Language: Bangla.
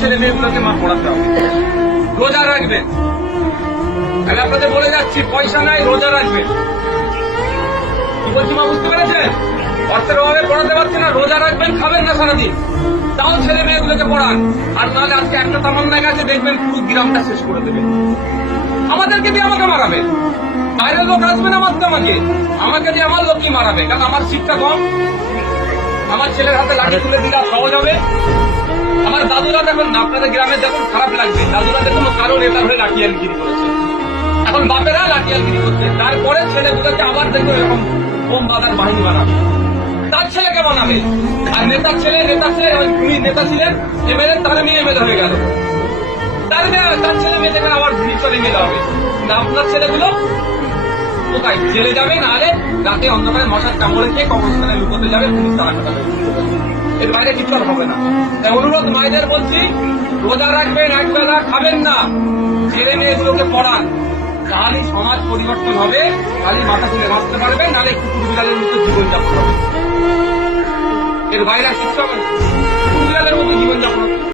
ছেলে মেয়েগুলোকে মা পড়াতে হবে। রোজা রাখবেন, আমি আপনাদের বলে যাচ্ছি, পয়সা নাই, রোজা রাখবেন। কি বলছি মা, বুঝতে পেরেছেন? অর্থের অভাবে পড়াতে পারছে না, রোজা রাখবেন, খাবেন না সারাদিন, তাও ছেলে মেয়েগুলোকে পড়ান। আর নাহলে আজকে একটা তামান্না গেছে, দেখবেন পুরো গ্রামটা শেষ করে দেবে। আমাদেরকে দিয়ে আমাকে মারাবে, বাইরের লোক আসবে না মারতে আমাকে দিয়ে আমার লোকই মারাবে, কারণ আমার শিক্ষা কম। আমার ছেলের হাতে লাঠি তুলে দিলে সহজ হবে। আমার দাদুরা দেখুন, আপনাদের গ্রামে দেখুন, খারাপ লাগবে, দাদুরা দেখুন কারো নেতা হয়ে লাঠিয়ালগিরি করেছে, এখন বাপেরা লাঠিয়ালগিরি করছে, তারপরে ছেলেগুলোকে আবার দেখুন এরকম বোম বাঁধার বাহিনী বানাবে, তার ছেলেকে বানাবে। আর নেতার ছেলে উনি নেতা ছিলেন এমএলএ, তার মেয়ে এমএলএ হয়ে গেল, তার ছেলে মেয়ে দেখবেন আবার ভিতরে মেলে হবে। আপনার ছেলেগুলো কোথায়? জেলে যাবে, না হলে রাতে অন্ধকারে মশার কামড়ে খেয়ে কবরস্থানে লুকোতে যাবে, পুলিশ তারা কাটাবে। এর বাইরে কিছু আর হবে না। তাই অনুরোধ মায়েদের বলছি, রোজা রাখবেন, একবেলা খাবেন না, ছেলে মেয়েগুলোকে পড়ান, তাহলে সমাজ পরিবর্তন হবে, খালি মাথা তুলে বাঁচতে পারবে, নাহলে কুকুর বিড়ালের মতো জীবনযাপন হবে। এর বাইরে আর কিছু হবে না, কুকুর বিড়ালের মতো জীবনযাপন হবে।